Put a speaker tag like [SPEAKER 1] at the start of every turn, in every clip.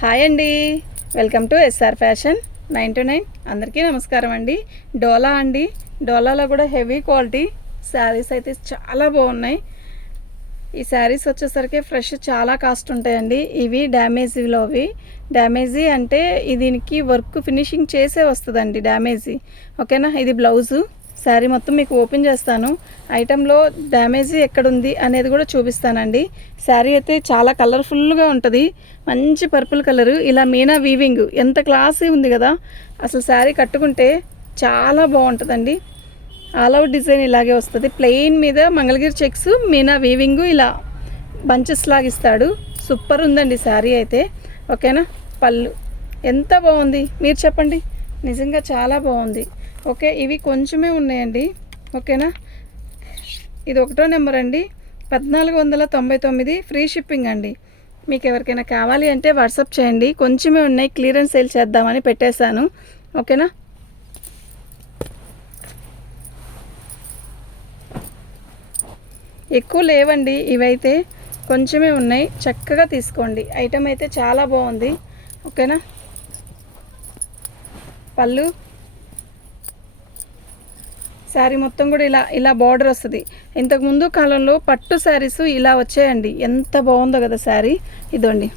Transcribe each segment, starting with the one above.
[SPEAKER 1] Hi అండి. Welcome to SR fashion nine to nine. అందరికీ నమస్కారం అండి. డోలా అండి. డోలాలో కూడా హెవీ క్వాలిటీ. శారీస్ అయితే చాలా బాగున్నాయి. ఈ శారీస్ వచ్చేసరికి ఫ్రెష్ చాలా కాస్ట్ ఉంటాయండి. ఇవి డ్యామేజీలోవి డ్యామేజీ అంటే దీనికి వర్క్ ఫినిషింగ్ చేసే వస్తుందండి డ్యామేజీ. ఓకేనా? ఇది బ్లౌజు. శారీ మొత్తం మీకు ఓపెన్ చేస్తాను. ఐటెంలో డ్యామేజీ ఎక్కడుంది అనేది కూడా చూపిస్తానండి. శారీ అయితే చాలా కలర్ఫుల్గా ఉంటుంది. మంచి పర్పుల్ కలరు. ఇలా మీనా వీవింగ్ ఎంత క్లాసీ ఉంది కదా. అసలు శారీ కట్టుకుంటే చాలా బాగుంటుందండి. ఆల్ అవుట్ డిజైన్ ఇలాగే వస్తుంది. ప్లెయిన్ మీద మంగళగిరి చెక్స్ మీనా వీవింగ్ ఇలా బంచెస్ లాగా ఇస్తాడు. సూపర్ ఉందండి శారీ అయితే. ఓకేనా? పళ్ళు ఎంత బాగుంది. మీరు చెప్పండి. నిజంగా చాలా బాగుంది. ఓకే ఇవి కొంచెమే ఉన్నాయండి. ఓకేనా? ఇది ఒకటో నెంబర్ అండి. పద్నాలుగు వందల తొంభై తొమ్మిది ఫ్రీ షిప్పింగ్ అండి. మీకు ఎవరికైనా కావాలి అంటే వాట్సాప్ చేయండి. కొంచెమే ఉన్నాయి క్లియరెన్స్ సేల్ చేద్దామని పెట్టేశాను. ఓకేనా? ఎక్కువ లేవండి ఇవైతే కొంచెమే ఉన్నాయి. చక్కగా తీసుకోండి. ఐటెం అయితే చాలా బాగుంది. ఓకేనా? పళ్ళు శారీ మొత్తం కూడా ఇలా ఇలా బార్డర్ వస్తుంది. ఇంతకుముందు కాలంలో పట్టు శారీస్ ఇలా వచ్చాయండి. ఎంత బాగుందో కదా శారీ. ఇదండి.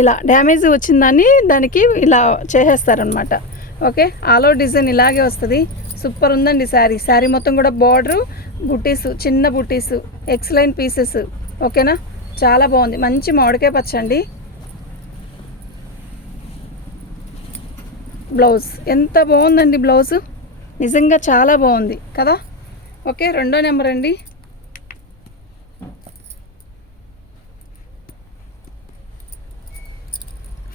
[SPEAKER 1] ఇలా డ్యామేజ్ వచ్చిందని దానికి ఇలా చేసేస్తారనమాట ఓకే? ఆల్ డిజైన్ ఇలాగే వస్తుంది. సూపర్ ఉందండి శారీ. శారీ మొత్తం కూడా బార్డరు బుటీస్ చిన్న బుటీస్ ఎక్స్లైన్ పీసెస్ ఓకేనా? చాలా బాగుంది. మంచి మామిడికాయ పచ్చండి బ్లౌజ్ ఎంత బాగుందండి బ్లౌజు నిజంగా చాలా బాగుంది కదా? ఓకే రెండో నెంబర్ అండి.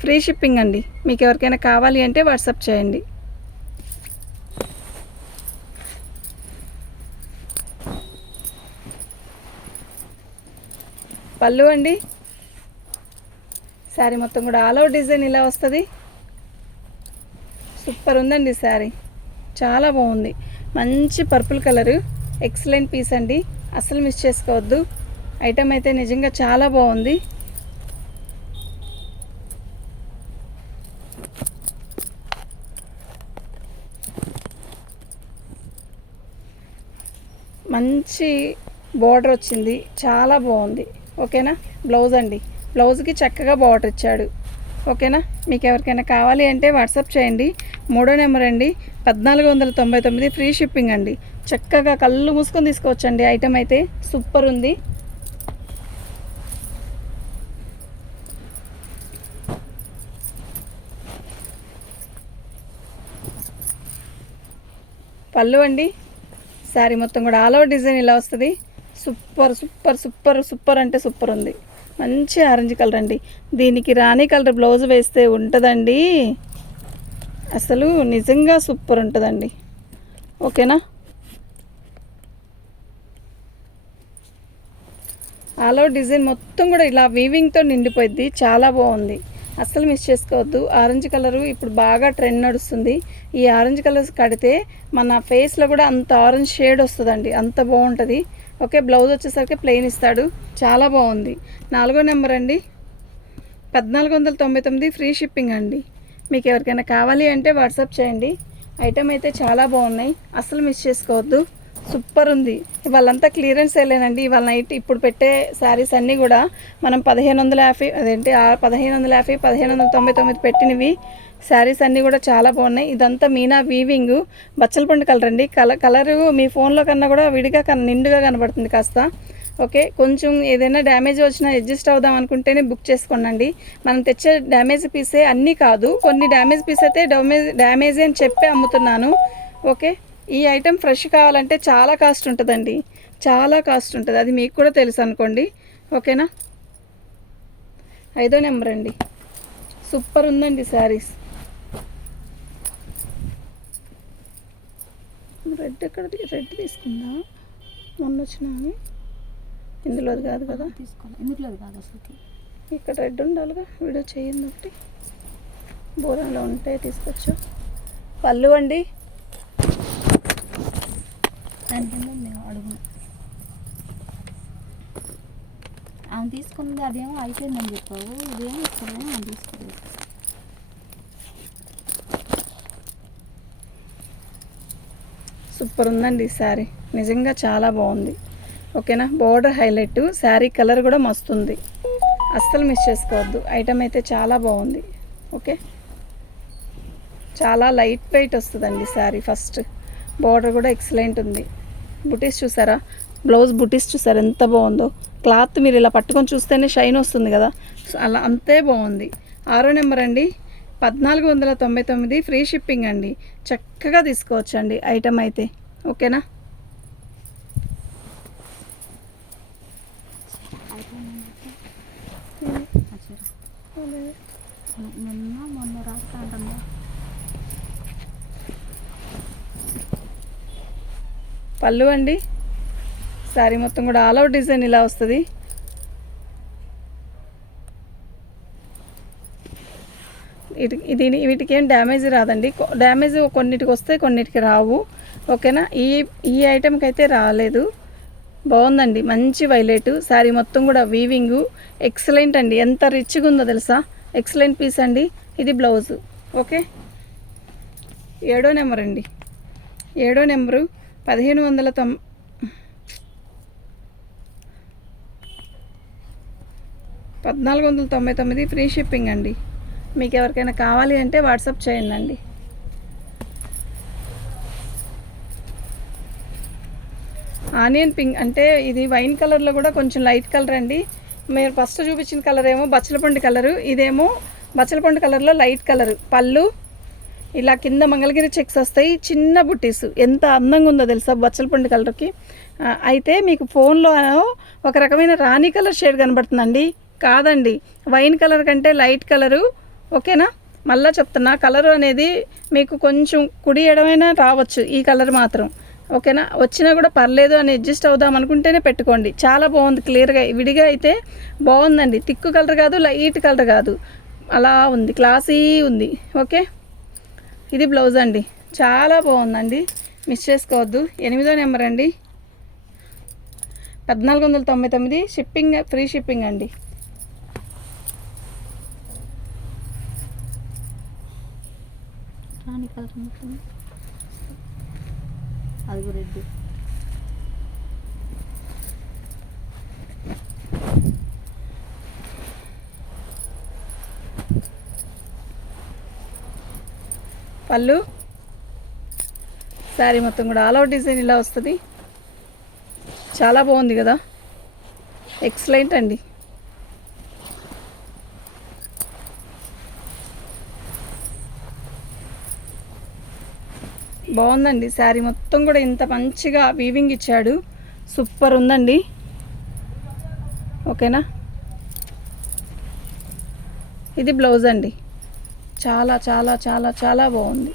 [SPEAKER 1] ఫ్రీ షిప్పింగ్ అండి. మీకు ఎవరికైనా కావాలి అంటే వాట్సాప్ చేయండి. పళ్ళు అండి. శారీ మొత్తం కూడా ఆల్ అవుట్ డిజైన్ ఇలా వస్తుంది. సూపర్ ఉందండి శారీ. చాలా బాగుంది. మంచి పర్పుల్ కలరు. ఎక్సలెంట్ పీస్ అండి. అస్సలు మిస్ చేసుకోవద్దు. ఐటమ్ అయితే నిజంగా చాలా బాగుంది. మంచి బార్డర్ వచ్చింది. చాలా బాగుంది. ఓకేనా? బ్లౌజ్ అండి. బ్లౌజ్కి చక్కగా బార్డర్ ఇచ్చాడు. ఓకేనా? మీకు ఎవరికైనా కావాలి అంటే వాట్సాప్ చేయండి. మూడో నెంబర్ అండి. పద్నాలుగు వందల తొంభై తొమ్మిది ఫ్రీ షిప్పింగ్ అండి. చక్కగా కళ్ళు మూసుకొని తీసుకోవచ్చండి. ఐటమ్ అయితే సూపర్ ఉంది. పళ్ళు అండి. శారీ మొత్తం కూడా ఆల్ ఓవర్ డిజైన్ ఇలా వస్తుంది. సూపర్ సూపర్ సూపర్ సూపర్ అంటే సూపర్ ఉంది. మంచి ఆరెంజ్ కలర్ అండి. దీనికి రాణి కలర్ బ్లౌజ్ వేస్తే ఉంటుందండి. అసలు నిజంగా సూపర్ ఉంటుందండి. ఓకేనా? ఆల్ డిజైన్ మొత్తం కూడా ఇలా వీవింగ్తో నిండిపోయింది చాలా బాగుంది. అస్సలు మిస్ చేసుకోవద్దు. ఆరెంజ్ కలరు ఇప్పుడు బాగా ట్రెండ్ నడుస్తుంది. ఈ ఆరెంజ్ కలర్స్ కడితే మన ఫేస్లో కూడా అంత ఆరెంజ్ షేడ్ వస్తుందండి. అంత బాగుంటుంది. ఓకే బ్లౌజ్ వచ్చేసరికి ప్లెయిన్ ఇస్తాడు. చాలా బాగుంది. నాలుగో నెంబర్ అండి. పద్నాలుగు వందల తొంభై తొమ్మిది ఫ్రీ షిప్పింగ్ అండి. మీకు ఎవరికైనా కావాలి అంటే వాట్సాప్ చేయండి. ఐటమ్ అయితే చాలా బాగున్నాయి. అస్సలు మిస్ చేసుకోవద్దు. సూపర్ ఉంది. వాళ్ళంతా క్లియరెన్స్ వెళ్ళానండి ఇవాళ నైట్ ఇప్పుడు పెట్టే శారీస్ అన్నీ కూడా మనం పదిహేను వందల యాభై అదేంటి ఆ పదిహేను వందల యాభై పదిహేను వందల తొంభై తొమ్మిది పెట్టినవి శారీస్ అన్నీ కూడా చాలా బాగున్నాయి. ఇదంతా మీనా వీవింగ్ బచ్చలపండు కలర్ అండి. కలర్ కలరు మీ ఫోన్లో కన్నా కూడా విడిగా నిండుగా కనబడుతుంది కాస్త. ఓకే కొంచెం ఏదైనా డ్యామేజ్ వచ్చినా అడ్జస్ట్ అవుదాం అనుకుంటేనే బుక్ చేసుకోండి మనం తెచ్చే డ్యామేజ్ పీసే అన్నీ కాదు. కొన్ని డ్యామేజ్ పీస్ అయితే డ్యామేజ్ డ్యామేజ్ అని చెప్పి అమ్ముతున్నాను. ఓకే ఈ ఐటెం ఫ్రెష్ కావాలంటే చాలా కాస్ట్ ఉంటుందండి. చాలా కాస్ట్ ఉంటుంది. అది మీకు కూడా తెలుసు అనుకోండి. ఓకేనా? ఐదో నెంబర్ అండి. సూపర్ ఉందండి శారీస్. రెడ్ ఎక్కడ రెడ్ తీసుకుందా? మొన్న వచ్చిన ఇందులోది కాదు కదా.
[SPEAKER 2] తీసుకోవాలి ఎందుకులో కాదు అసలుకి.
[SPEAKER 1] ఇక్కడ రెడ్ ఉండాలిగా. వీడియో చేయండి ఒకటి. బోరంలో ఉంటే తీసుకొచ్చు. పళ్ళు అండి
[SPEAKER 2] దాని కింద మేము అడుగు. ఆమె తీసుకుంది అదేమో అయిపోయిందని చెప్పావు. ఇదేమో ఇక్కడేమో ఆమె తీసుకోలేదు
[SPEAKER 1] సూపర్ ఉందండి ఈ శారీ. నిజంగా చాలా బాగుంది. ఓకేనా? Border highlight. శారీ కలర్ కూడా మస్తుంది. అస్సలు మిస్ చేసుకోవద్దు. ఐటమ్ అయితే చాలా బాగుంది. ఓకే? చాలా లైట్ వెయిట్ వస్తుందండి శారీ ఫస్ట్. బోర్డర్ కూడా ఎక్సలెంట్ ఉంది. బుటీస్ చూసారా? బ్లౌజ్ బుటీస్ చూసారా? ఎంత బాగుందో. క్లాత్ మీరు ఇలా పట్టుకొని చూస్తేనే షైన్ వస్తుంది కదా. అలా అంతే బాగుంది. ఆరో నెంబర్ అండి. పద్నాలుగు వందల తొంభై తొమ్మిది ఫ్రీ షిప్పింగ్ అండి. చక్కగా తీసుకోవచ్చండి ఐటమ్ అయితే. ఓకేనా?
[SPEAKER 2] మొన్న రాస్తా
[SPEAKER 1] పళ్ళు అండి. శారీ మొత్తం కూడా ఆల్ అవుట్ డిజైన్ ఇలా వస్తుంది. దీని వీటికి ఏం డ్యామేజ్ రాదండి. డ్యామేజ్ కొన్నిటికి వస్తే కొన్నిటికి రావు. ఓకేనా? ఈ ఈ ఐటెంకి అయితే రాలేదు. బాగుందండి. మంచి వైలెట్. శారీ మొత్తం కూడా వీవింగు. ఎక్సలెంట్ అండి. ఎంత రిచ్గా ఉందో తెలుసా? ఎక్సలెంట్ పీస్ అండి. ఇది బ్లౌజ్. ఓకే? ఏడో నెంబర్ అండి. ఏడో నెంబరు పదిహేను వందల తొం పద్నాలుగు వందల తొంభై తొమ్మిది ఫ్రీ షిప్పింగ్ అండి. మీకు ఎవరికైనా కావాలి అంటే వాట్సాప్ చేయండి అండి ఆనియన్ పింక్ అంటే ఇది వైన్ కలర్లో కూడా కొంచెం లైట్ కలర్ అండి. మీరు ఫస్ట్ చూపించిన కలర్ ఏమో బచ్చలపండు కలరు ఇదేమో బచ్చలపండు కలర్లో లైట్ కలర్. పళ్ళు ఇలా కింద మంగళగిరి చెక్స్ వస్తాయి చిన్న బుట్టీస్ ఎంత అందంగా ఉందో తెలుసా బచ్చలపండు కలర్కి. అయితే మీకు ఫోన్లో ఒక రకమైన రాణి కలర్ షేడ్ కనబడుతుందండి. కాదండి వైన్ కలర్ కంటే లైట్ కలరు. ఓకేనా? మళ్ళా చెప్తున్నా కలర్ అనేది మీకు కొంచెం కుడి ఎడమైనా రావచ్చు ఈ కలర్ మాత్రం. ఓకేనా? వచ్చినా కూడా పర్లేదు అని అడ్జస్ట్ అవుదాం అనుకుంటేనే పెట్టుకోండి. చాలా బాగుంది క్లియర్గా విడిగా అయితే బాగుందండి. తిక్కు కలర్ కాదు లైట్ కలర్ కాదు. అలా ఉంది క్లాసీ ఉంది. ఓకే? ఇది బ్లౌజ్ అండి. చాలా బాగుందండి. మిస్ చేసుకోవద్దు. ఎనిమిదో నెంబర్ అండి. పద్నాలుగు వందల తొంభై తొమ్మిది షిప్పింగ్ ఫ్రీ షిప్పింగ్ అండి
[SPEAKER 2] రాణి కలర్ అది రెడ్
[SPEAKER 1] పళ్ళు? శారీ మొత్తం కూడా ఆల్ అవుట్ డిజైన్ ఇలా వస్తుంది. చాలా బాగుంది కదా? ఎక్సలెంట్ అండి. బాగుందండి. శారీ మొత్తం కూడా ఇంత మంచిగా వీవింగ్ ఇచ్చాడు. సూపర్ ఉందండి. ఓకేనా? ఇది బ్లౌజ్ అండి. చాలా చాలా చాలా చాలా బాగుంది.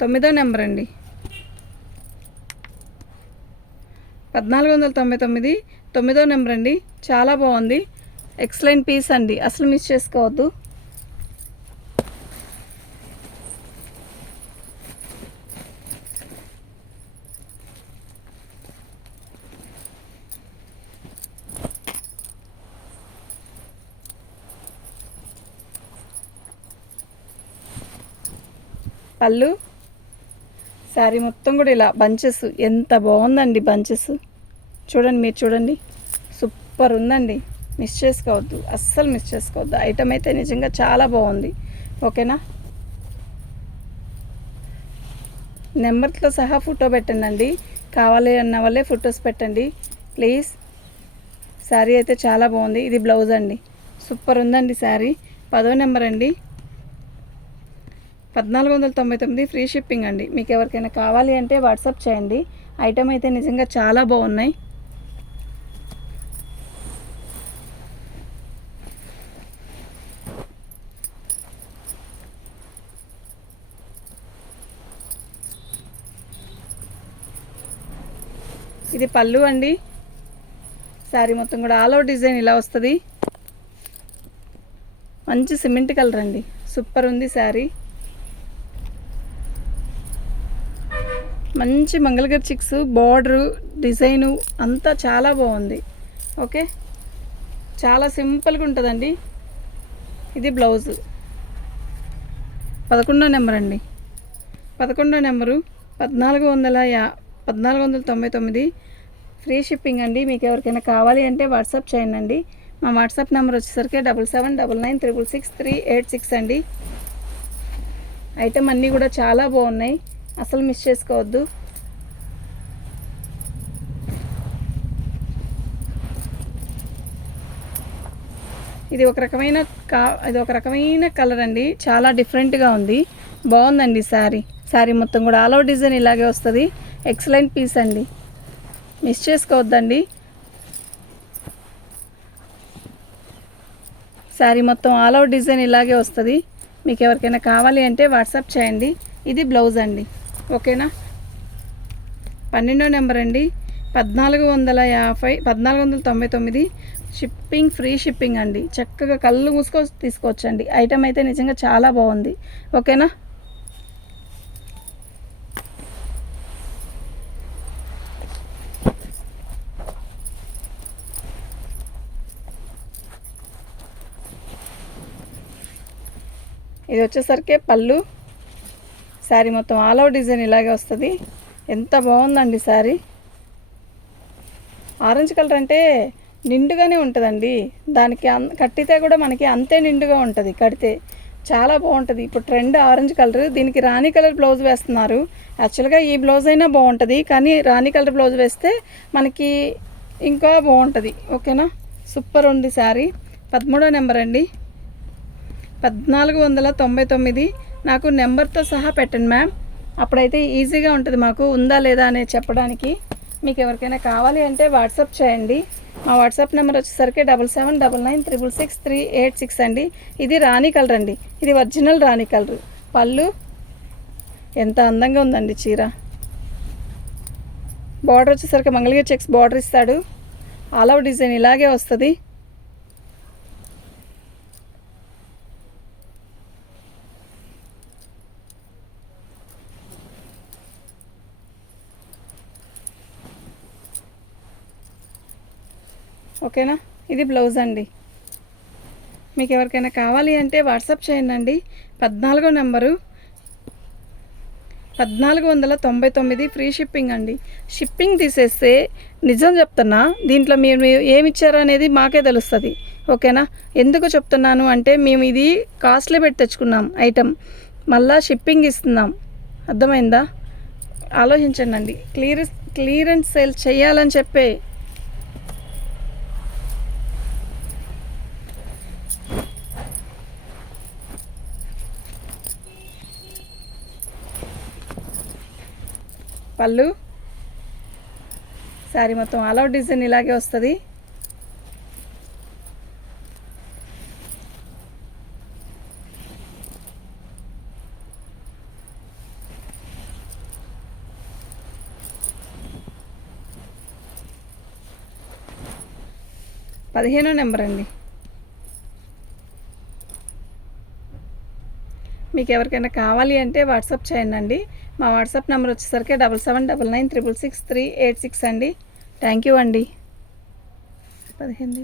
[SPEAKER 1] తొమ్మిదో నెంబర్ అండి. పద్నాలుగు వందల తొంభై తొమ్మిది. తొమ్మిదో నెంబర్ అండి. చాలా బాగుంది. ఎక్సలెంట్ పీస్ అండి. అసలు మిస్ చేసుకోవద్దు. పళ్ళు. శారీ మొత్తం కూడా ఇలా బంచెస్. ఎంత బాగుందండి బంచెస్. చూడండి మీరు చూడండి. సూపర్ ఉందండి. మిస్ చేసుకోవద్దు. అస్సలు మిస్ చేసుకోవద్దు. ఐటమ్ అయితే నిజంగా చాలా బాగుంది. ఓకేనా? నెంబర్తో సహా ఫోటో పెట్టండి కావాలి అన్న వాళ్ళే ఫొటోస్ పెట్టండి. ప్లీజ్. శారీ అయితే చాలా బాగుంది. ఇది బ్లౌజ్ అండి. సూపర్ ఉందండి శారీ. పదో నెంబర్ అండి. పద్నాలుగు వందల తొంభై తొమ్మిది ఫ్రీ షిప్పింగ్ అండి. మీకు ఎవరికైనా కావాలి అంటే వాట్సాప్ చేయండి. ఐటమ్ అయితే నిజంగా చాలా బాగున్నాయి. ఇది పళ్ళు అండి. శారీ మొత్తం కూడా ఆల్ అవుట్ డిజైన్ ఇలా వస్తుంది. మంచి సిమెంట్ కలర్ అండి. సూపర్ ఉంది శారీ మంచి మంగళగిరి చిక్స్ బార్డరు డిజైను అంతా చాలా బాగుంది. ఓకే చాలా సింపుల్గా ఉంటుందండి. ఇది బ్లౌజు పదకొండో నెంబర్ అండి. పదకొండో నెంబరు పద్నాలుగు వందల యా పద్నాలుగు వందల తొంభై తొమ్మిది. ఫ్రీ షిప్పింగ్ అండి. మీకు ఎవరికైనా కావాలి అంటే వాట్సాప్ చేయండి అండి. మా వాట్సాప్ నెంబర్ వచ్చేసరికి double seven double nine triple six three eight six అండి. ఐటమ్ అన్నీ కూడా చాలా బాగున్నాయి. అసలు మిస్ చేసుకోవద్దు. ఇది ఒక రకమైన కా ఇది ఒక రకమైన కలర్ అండి. చాలా డిఫరెంట్గా ఉంది. బాగుందండి శారీ. శారీ మొత్తం కూడా ఆల్ అవుట్ డిజైన్ ఇలాగే వస్తుంది. ఎక్సలెంట్ పీస్ అండి. మిస్ చేసుకోవద్దండి. శారీ మొత్తం ఆల్ అవుట్ డిజైన్ ఇలాగే వస్తుంది. మీకు ఎవరికైనా కావాలి అంటే వాట్సాప్ చేయండి. ఇది బ్లౌజ్ అండి. ఓకేనా? పన్నెండో నెంబర్ అండి. పద్నాలుగు వందల యాభై పద్నాలుగు వందల తొంభై తొమ్మిది షిప్పింగ్ ఫ్రీ షిప్పింగ్ అండి. చక్కగా కళ్ళు మూసుకో తీసుకోవచ్చండి. ఐటమ్ అయితే నిజంగా చాలా బాగుంది. ఓకేనా? ఇది వచ్చేసరికి పళ్ళు. శారీ మొత్తం ఆల్ అవుట్ డిజైన్ ఇలాగే వస్తుంది. ఎంత బాగుందండి శారీ ఆరెంజ్ కలర్ అంటే నిండుగానే ఉంటుందండి. దానికి అన్ కట్టితే కూడా మనకి అంతే నిండుగా ఉంటుంది. కడితే చాలా బాగుంటుంది. ఇప్పుడు ట్రెండ్ ఆరెంజ్ కలర్ దీనికి రాణి కలర్ బ్లౌజ్ వేస్తున్నారు. యాక్చువల్గా ఈ బ్లౌజ్ అయినా బాగుంటుంది. కానీ రాణి కలర్ బ్లౌజ్ వేస్తే మనకి ఇంకా బాగుంటుంది. ఓకేనా? సూపర్ ఉంది శారీ పదమూడో నెంబర్ అండి. పద్నాలుగు వందల తొంభై తొమ్మిది నాకు నెంబర్తో సహా పెట్టండి మ్యామ్. అప్పుడైతే ఈజీగా ఉంటుంది మాకు ఉందా లేదా అనేది చెప్పడానికి. మీకు ఎవరికైనా కావాలి అంటే వాట్సాప్ చేయండి. మా వాట్సాప్ నెంబర్ వచ్చేసరికి double seven double nine triple six three eight six అండి. ఇది రాణి కలర్ అండి. ఇది ఒరిజినల్ రాణి కలర్. పళ్ళు ఎంత అందంగా ఉందండి చీర. బార్డర్ వచ్చేసరికి మంగళగిరి చెక్స్ బార్డర్ ఇస్తాడు. ఆల్ అవుట్ డిజైన్ ఇలాగే వస్తుంది. ఓకేనా? ఇది బ్లౌజ్ అండి. మీకు ఎవరికైనా కావాలి అంటే వాట్సాప్ చేయండి అండి పద్నాలుగో నెంబరు. పద్నాలుగు వందల తొంభై తొమ్మిది ఫ్రీ షిప్పింగ్ అండి. షిప్పింగ్ తీసేస్తే నిజం చెప్తున్నా దీంట్లో మీరు ఏమి ఇచ్చారో అనేది మాకే తెలుస్తుంది. ఓకేనా? ఎందుకు చెప్తున్నాను అంటే మేము ఇది కాస్ట్లీ పెట్టి తెచ్చుకున్నాం ఐటెం. మళ్ళా షిప్పింగ్ ఇస్తున్నాం. అర్థమైందా? ఆలోచించండి అండి క్లియర్ క్లియరెన్స్ సేల్ చేయాలని చెప్పే పళ్ళు. శారీ మొత్తం ఆల్ అవుట్ డిజైన్ ఇలాగే వస్తుంది. పదిహేనో నెంబర్ అండి. మీకు ఎవరికైనా కావాలి అంటే వాట్సాప్ చేయండి మా వాట్సాప్ నెంబర్ వచ్చేసరికి double seven double nine triple six three eight six అండి. థ్యాంక్ యూ అండి. పదిహేను